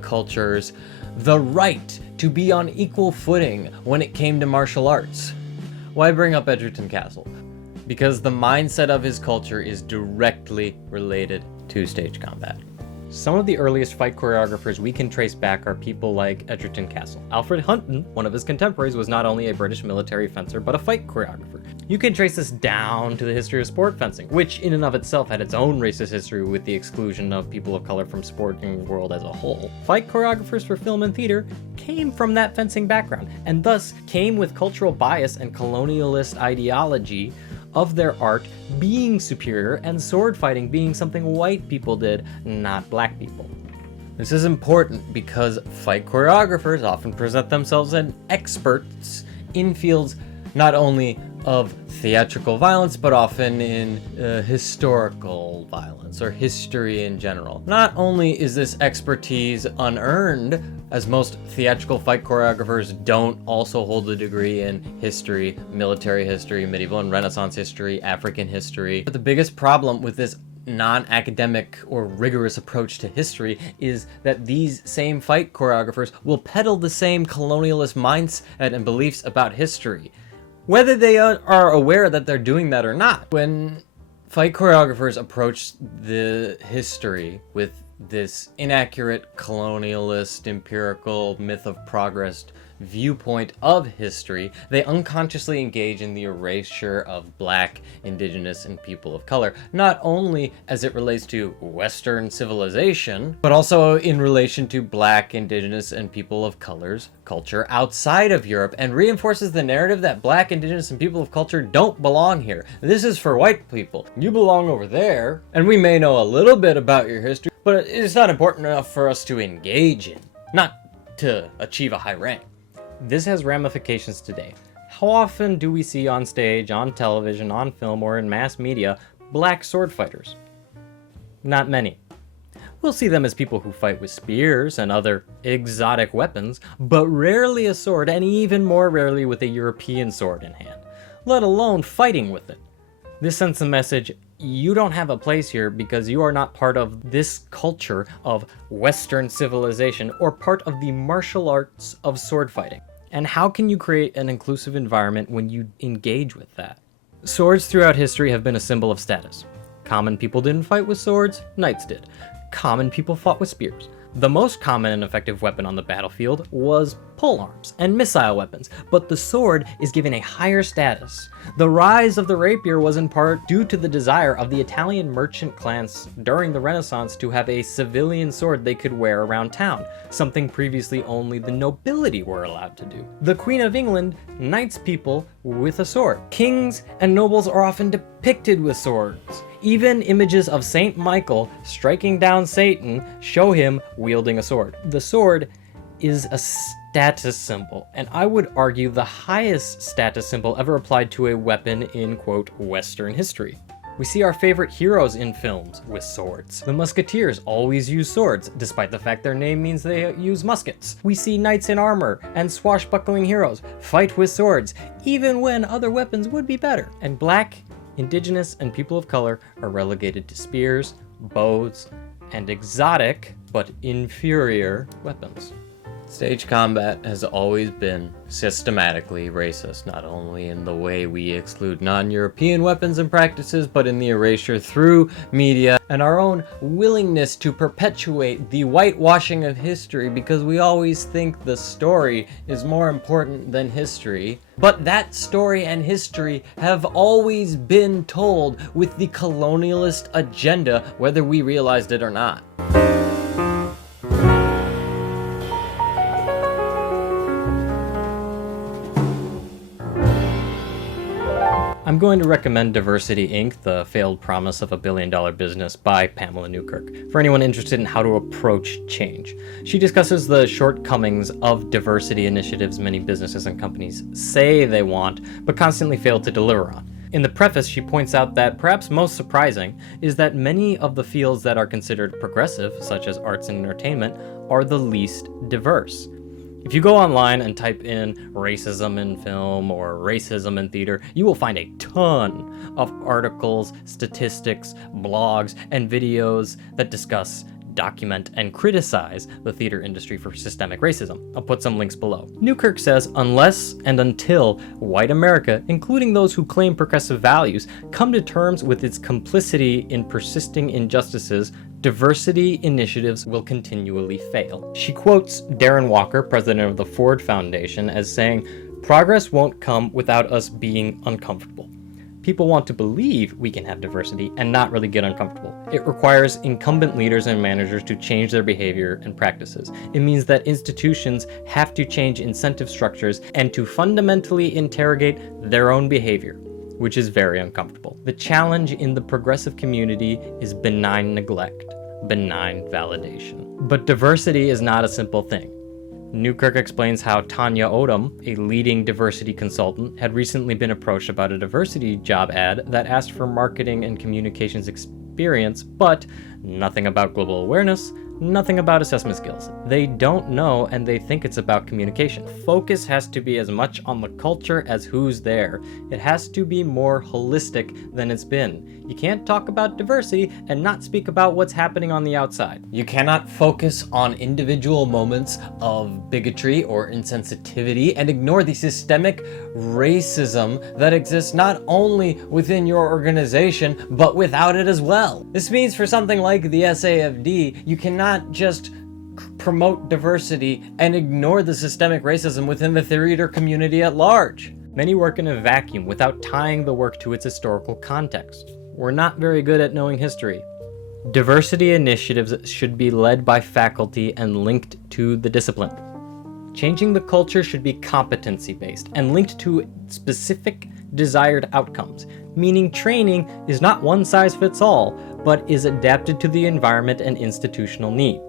cultures the right to be on equal footing when it came to martial arts. Why bring up Edgerton Castle? Because the mindset of his culture is directly related to stage combat. Some of the earliest fight choreographers we can trace back are people like Edgerton Castle. Alfred Hunton, one of his contemporaries, was not only a British military fencer, but a fight choreographer. You can trace this down to the history of sport fencing, which in and of itself had its own racist history with the exclusion of people of color from sporting world as a whole. Fight choreographers for film and theater came from that fencing background, and thus came with cultural bias and colonialist ideology of their art being superior and sword fighting being something white people did, not black people. This is important because fight choreographers often present themselves as experts in fields not only of theatrical violence, but often in historical violence or history in general. Not only is this expertise unearned, as most theatrical fight choreographers don't also hold a degree in history, military history, medieval and Renaissance history, African history. But the biggest problem with this non-academic or rigorous approach to history is that these same fight choreographers will peddle the same colonialist mindset and beliefs about history, whether they are aware that they're doing that or not. When fight choreographers approach the history with this inaccurate colonialist, empirical, myth of progress viewpoint of history, they unconsciously engage in the erasure of Black, Indigenous, and people of color, not only as it relates to Western civilization, but also in relation to Black, Indigenous, and people of color's culture outside of Europe, and reinforces the narrative that Black, Indigenous, and people of culture don't belong here. This is for white people. You belong over there, and we may know a little bit about your history, but it's not important enough for us to engage in, not to achieve a high rank. This has ramifications today. How often do we see on stage, on television, on film, or in mass media, Black sword fighters? Not many. We'll see them as people who fight with spears and other exotic weapons, but rarely a sword, and even more rarely with a European sword in hand, let alone fighting with it. This sends the message, you don't have a place here because you are not part of this culture of Western civilization or part of the martial arts of sword fighting. And how can you create an inclusive environment when you engage with that? Swords throughout history have been a symbol of status. Common people didn't fight with swords, knights did. Common people fought with spears. The most common and effective weapon on the battlefield was polearms and missile weapons, but the sword is given a higher status. The rise of the rapier was in part due to the desire of the Italian merchant class during the Renaissance to have a civilian sword they could wear around town, something previously only the nobility were allowed to do. The Queen of England knights people with a sword. Kings and nobles are often depicted with swords. Even images of Saint Michael striking down Satan show him wielding a sword. The sword is a status symbol, and I would argue the highest status symbol ever applied to a weapon in, quote, Western history. We see our favorite heroes in films with swords. The Musketeers always use swords, despite the fact their name means they use muskets. We see knights in armor and swashbuckling heroes fight with swords, even when other weapons would be better. And Black, Indigenous, and people of color are relegated to spears, bows, and exotic, but inferior, weapons. Stage combat has always been systematically racist, not only in the way we exclude non-European weapons and practices, but in the erasure through media and our own willingness to perpetuate the whitewashing of history because we always think the story is more important than history. But that story and history have always been told with the colonialist agenda, whether we realized it or not. I'm going to recommend Diversity Inc., The Failed Promise of a Billion-Dollar Business by Pamela Newkirk, for anyone interested in how to approach change. She discusses the shortcomings of diversity initiatives many businesses and companies say they want, but constantly fail to deliver on. In the preface, she points out that perhaps most surprising is that many of the fields that are considered progressive, such as arts and entertainment, are the least diverse. If you go online and type in racism in film or racism in theater, you will find a ton of articles, statistics, blogs, and videos that discuss, document, and criticize the theater industry for systemic racism. I'll put some links below. Newkirk says, unless and until white America, including those who claim progressive values, come to terms with its complicity in persisting injustices, diversity initiatives will continually fail. She quotes Darren Walker, president of the Ford Foundation, as saying, "Progress won't come without us being uncomfortable. People want to believe we can have diversity and not really get uncomfortable. It requires incumbent leaders and managers to change their behavior and practices. It means that institutions have to change incentive structures and to fundamentally interrogate their own behavior, which is very uncomfortable. The challenge in the progressive community is benign neglect, benign validation." But diversity is not a simple thing. Newkirk explains how Tanya Odom, a leading diversity consultant, had recently been approached about a diversity job ad that asked for marketing and communications experience, but nothing about global awareness, nothing about assessment skills. They don't know, and they think it's about communication. Focus has to be as much on the culture as who's there. It has to be more holistic than it's been. You can't talk about diversity and not speak about what's happening on the outside. You cannot focus on individual moments of bigotry or insensitivity and ignore the systemic racism that exists not only within your organization, but without it as well. This means for something like the SAFD, you cannot just promote diversity and ignore the systemic racism within the theater community at large. Many work in a vacuum without tying the work to its historical context. We're not very good at knowing history. Diversity initiatives should be led by faculty and linked to the discipline. Changing the culture should be competency-based and linked to specific desired outcomes, meaning training is not one size fits all, but is adapted to the environment and institutional needs.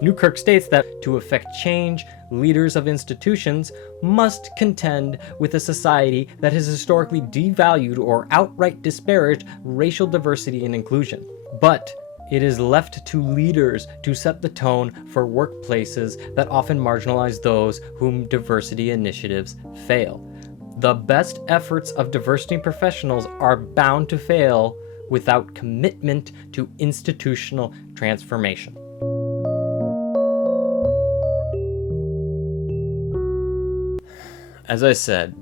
Newkirk states that to effect change, leaders of institutions must contend with a society that has historically devalued or outright disparaged racial diversity and inclusion. But it is left to leaders to set the tone for workplaces that often marginalize those whom diversity initiatives fail. The best efforts of diversity professionals are bound to fail without commitment to institutional transformation. As I said,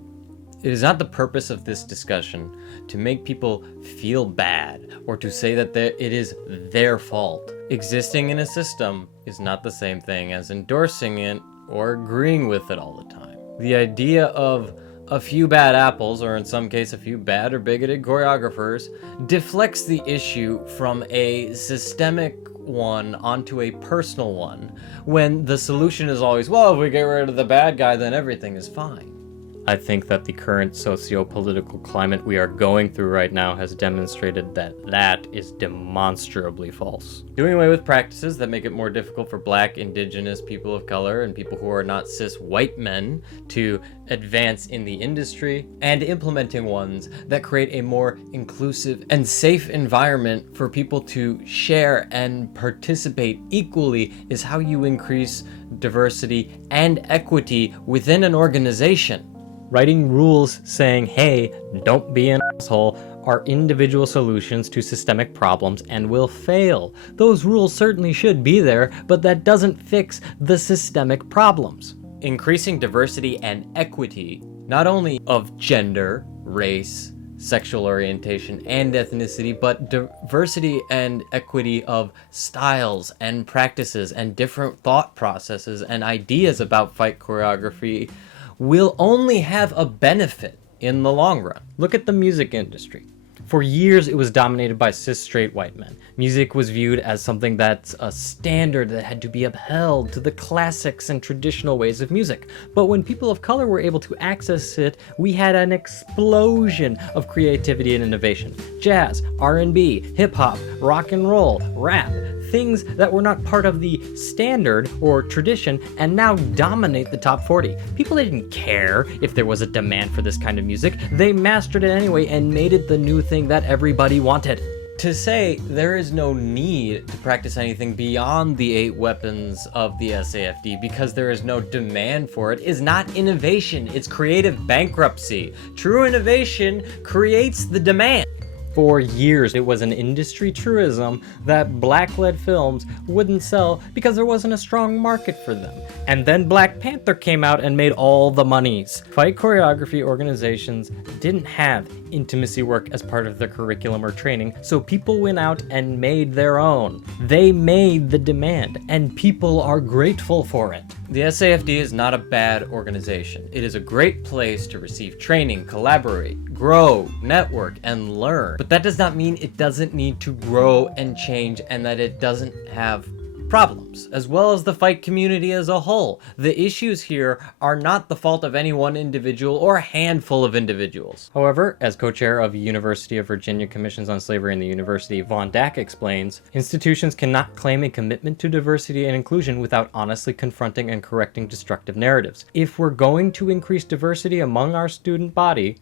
it is not the purpose of this discussion to make people feel bad or to say that it is their fault. Existing in a system is not the same thing as endorsing it or agreeing with it all the time. The idea of a few bad apples, or in some case a few bad or bigoted choreographers, deflects the issue from a systemic one onto a personal one, when the solution is always, well, if we get rid of the bad guy, then everything is fine. I think that the current socio-political climate we are going through right now has demonstrated that that is demonstrably false. Doing away with practices that make it more difficult for Black, Indigenous, people of color, and people who are not cis white men to advance in the industry, and implementing ones that create a more inclusive and safe environment for people to share and participate equally is how you increase diversity and equity within an organization. Writing rules saying, hey, don't be an asshole, are individual solutions to systemic problems and will fail. Those rules certainly should be there, but that doesn't fix the systemic problems. Increasing diversity and equity, not only of gender, race, sexual orientation, and ethnicity, but diversity and equity of styles and practices and different thought processes and ideas about fight choreography will only have a benefit in the long run. Look at the music industry. For years, it was dominated by cis straight white men. Music was viewed as something that's a standard that had to be upheld to the classics and traditional ways of music. But when people of color were able to access it, we had an explosion of creativity and innovation. Jazz, R&B, hip-hop, rock and roll, rap, things that were not part of the standard or tradition and now dominate the top 40. People didn't care if there was a demand for this kind of music. They mastered it anyway and made it the new thing that everybody wanted. To say there is no need to practice anything beyond the 8 weapons of the SAFD because there is no demand for it is not innovation, it's creative bankruptcy. True innovation creates the demand. For years, it was an industry truism that black-led films wouldn't sell because there wasn't a strong market for them. And then Black Panther came out and made all the monies. Fight choreography organizations didn't have intimacy work as part of their curriculum or training, so people went out and made their own. They made the demand, and people are grateful for it. The SAFD is not a bad organization. It is a great place to receive training, collaborate, grow, network, and learn. But that does not mean it doesn't need to grow and change and that it doesn't have problems, as well as the fight community as a whole. The issues here are not the fault of any one individual or a handful of individuals. However, as co-chair of University of Virginia Commissions on Slavery and the University, Von Dack explains, institutions cannot claim a commitment to diversity and inclusion without honestly confronting and correcting destructive narratives. If we're going to increase diversity among our student body,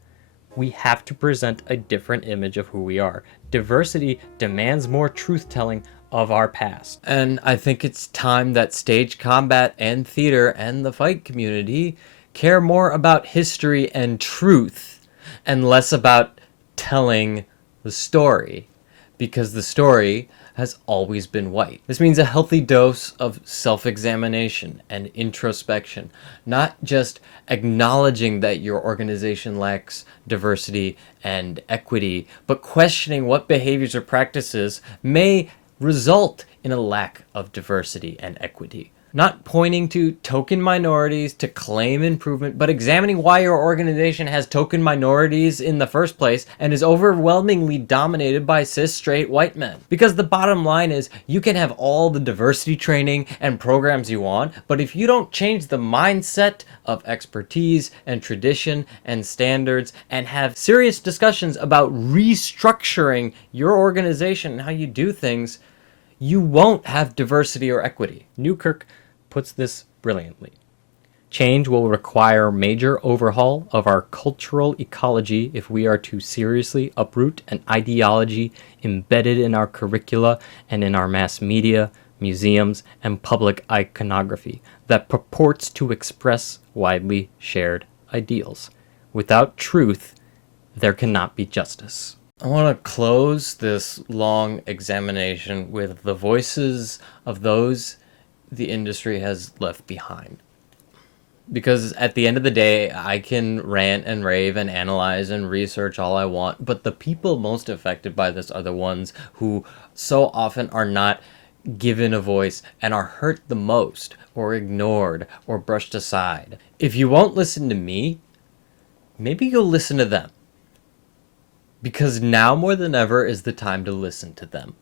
we have to present a different image of who we are. Diversity demands more truth-telling of our past. And I think it's time that stage combat and theater and the fight community care more about history and truth and less about telling the story, because the story has always been white. This means a healthy dose of self-examination and introspection, not just acknowledging that your organization lacks diversity and equity, but questioning what behaviors or practices may result in a lack of diversity and equity. Not pointing to token minorities to claim improvement, but examining why your organization has token minorities in the first place and is overwhelmingly dominated by cis straight white men. Because the bottom line is, you can have all the diversity training and programs you want, but if you don't change the mindset of expertise and tradition and standards and have serious discussions about restructuring your organization and how you do things, you won't have diversity or equity. Newkirk puts this brilliantly. Change will require major overhaul of our cultural ecology if we are to seriously uproot an ideology embedded in our curricula and in our mass media, museums, and public iconography that purports to express widely shared ideals. Without truth, there cannot be justice. I want to close this long examination with the voices of those the industry has left behind. Because at the end of the day, I can rant and rave and analyze and research all I want, but the people most affected by this are the ones who so often are not given a voice and are hurt the most, or ignored, or brushed aside. If you won't listen to me, maybe you'll listen to them. Because now more than ever is the time to listen to them.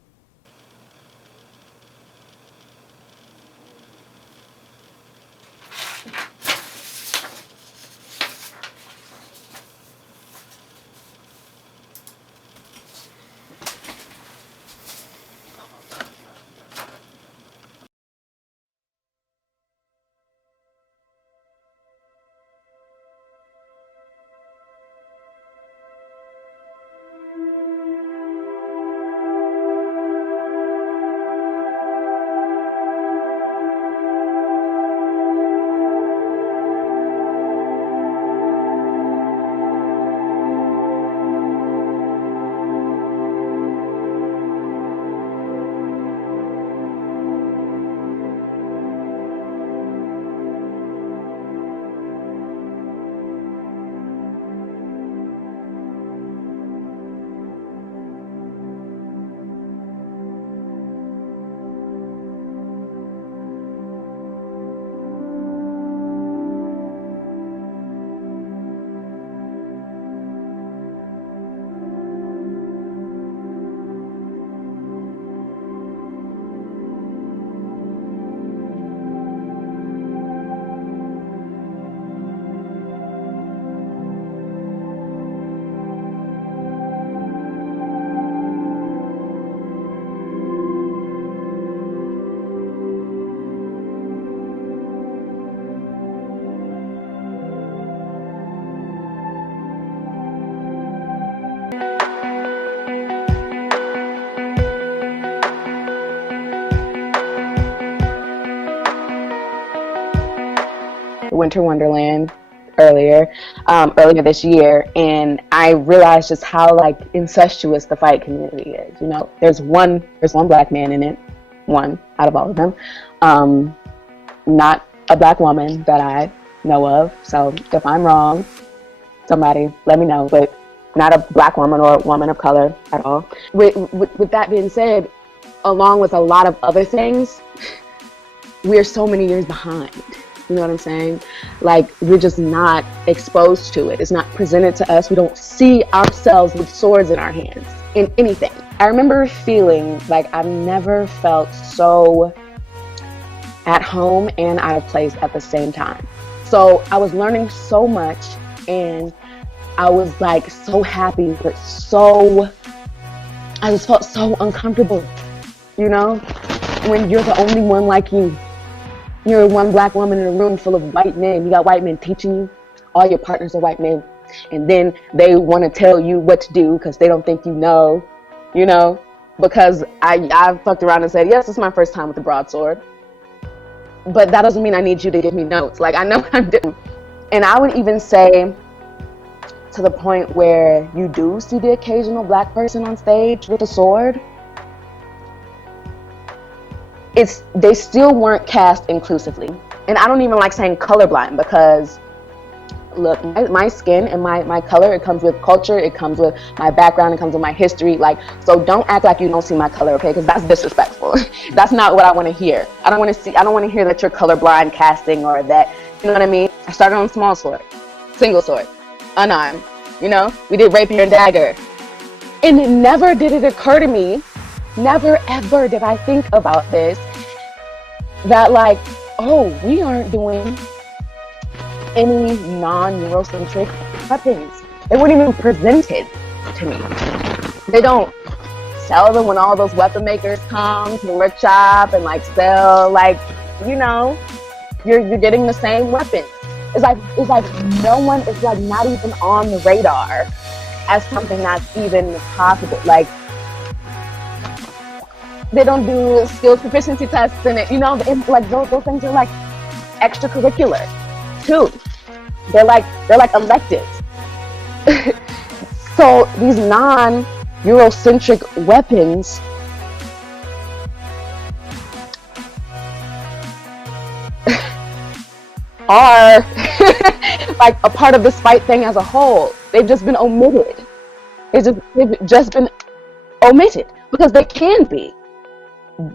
Winter Wonderland earlier this year, and I realized just how like incestuous the fight community is. You know, there's one black man in it, one out of all of them, not a black woman that I know of. So if I'm wrong, somebody let me know, but not a black woman or a woman of color at all. With that being said, along with a lot of other things, we're so many years behind. You know what I'm saying? Like, we're just not exposed to it. It's not presented to us. We don't see ourselves with swords in our hands in anything. I remember feeling like I've never felt so at home and out of place at the same time. So I was learning so much, and I was like so happy, but I just felt so uncomfortable, you know? When you're the only one like you. You're one black woman in a room full of white men. You got white men teaching you. All your partners are white men. And then they want to tell you what to do because they don't think you know, because I fucked around and said, yes, this is my first time with the broadsword. But that doesn't mean I need you to give me notes. Like, I know what I'm doing. And I would even say, to the point where you do see the occasional black person on stage with a sword, they still weren't cast inclusively. And I don't even like saying colorblind, because look, my skin and my color, it comes with culture, it comes with my background, it comes with my history. Like, so don't act like you don't see my color, okay? Because that's disrespectful. That's not what I want to hear. I don't want to hear that you're colorblind casting, or that, you know what I mean? I started on small sword, single sword, unarmed, we did rapier and dagger. And it never did it occur to me, never ever did I think about this, that like, oh, we aren't doing any non-Eurocentric weapons. They weren't even presented to me. They don't sell them when all those weapon makers come to the workshop and like sell, like, you're getting the same weapons. It's like no one is like not even on the radar as something that's even possible. Like, they don't do skills proficiency tests in it, like those things are like extracurricular too. They're like electives. So these non-Eurocentric weapons are like a part of this fight thing as a whole. They've just been omitted. They've just been omitted because they can be.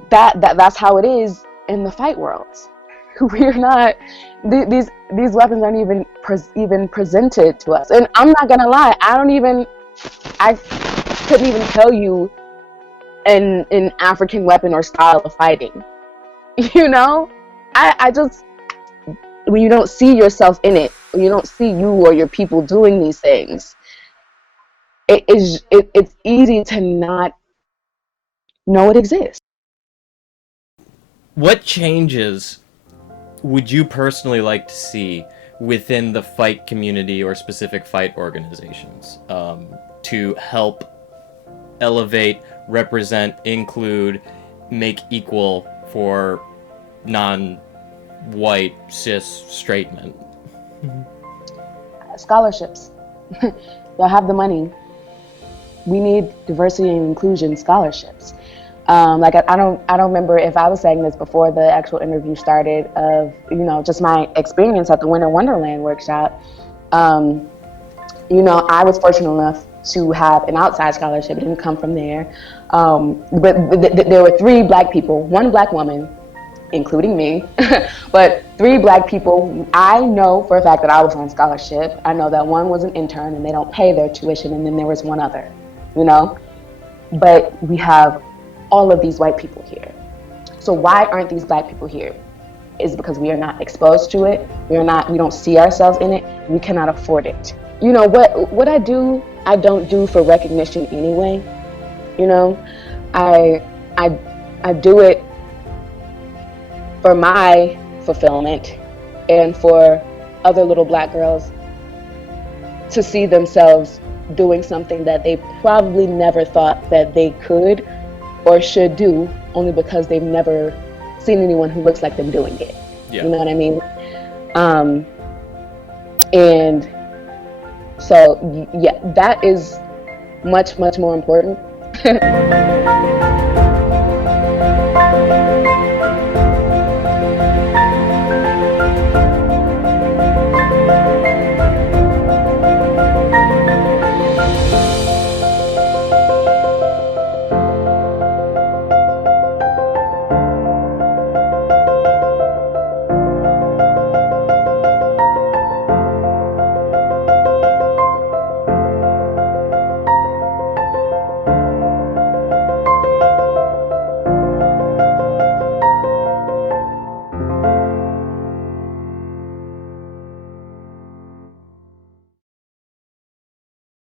That's how it is in the fight worlds. We're not, these weapons aren't even presented to us. And I'm not gonna lie, I couldn't even tell you an African weapon or style of fighting. I just, when you don't see yourself in it, when you don't see you or your people doing these things, it's easy to not know it exists. What changes would you personally like to see within the fight community or specific fight organizations to help elevate, represent, include, make equal for non-white, cis, straight men? Scholarships. Y'all have the money. We need diversity and inclusion scholarships. Like I don't remember if I was saying this before the actual interview started, of just my experience at the Winter Wonderland workshop. I was fortunate enough to have an outside scholarship. It didn't come from there, but there were 3 black people, 1 black woman, including me, but 3 black people. I know for a fact that I was on scholarship. I know that 1 was an intern and they don't pay their tuition, and then there was 1 other, but we have all of these white people here. So why aren't these black people here? Is because we are not exposed to it. We don't see ourselves in it. We cannot afford it. What I don't do for recognition anyway. I do it for my fulfillment and for other little black girls to see themselves doing something that they probably never thought that they could or should do, only because they've never seen anyone who looks like them doing it. Yeah. You know what I mean? And so, yeah, that is much, much more important.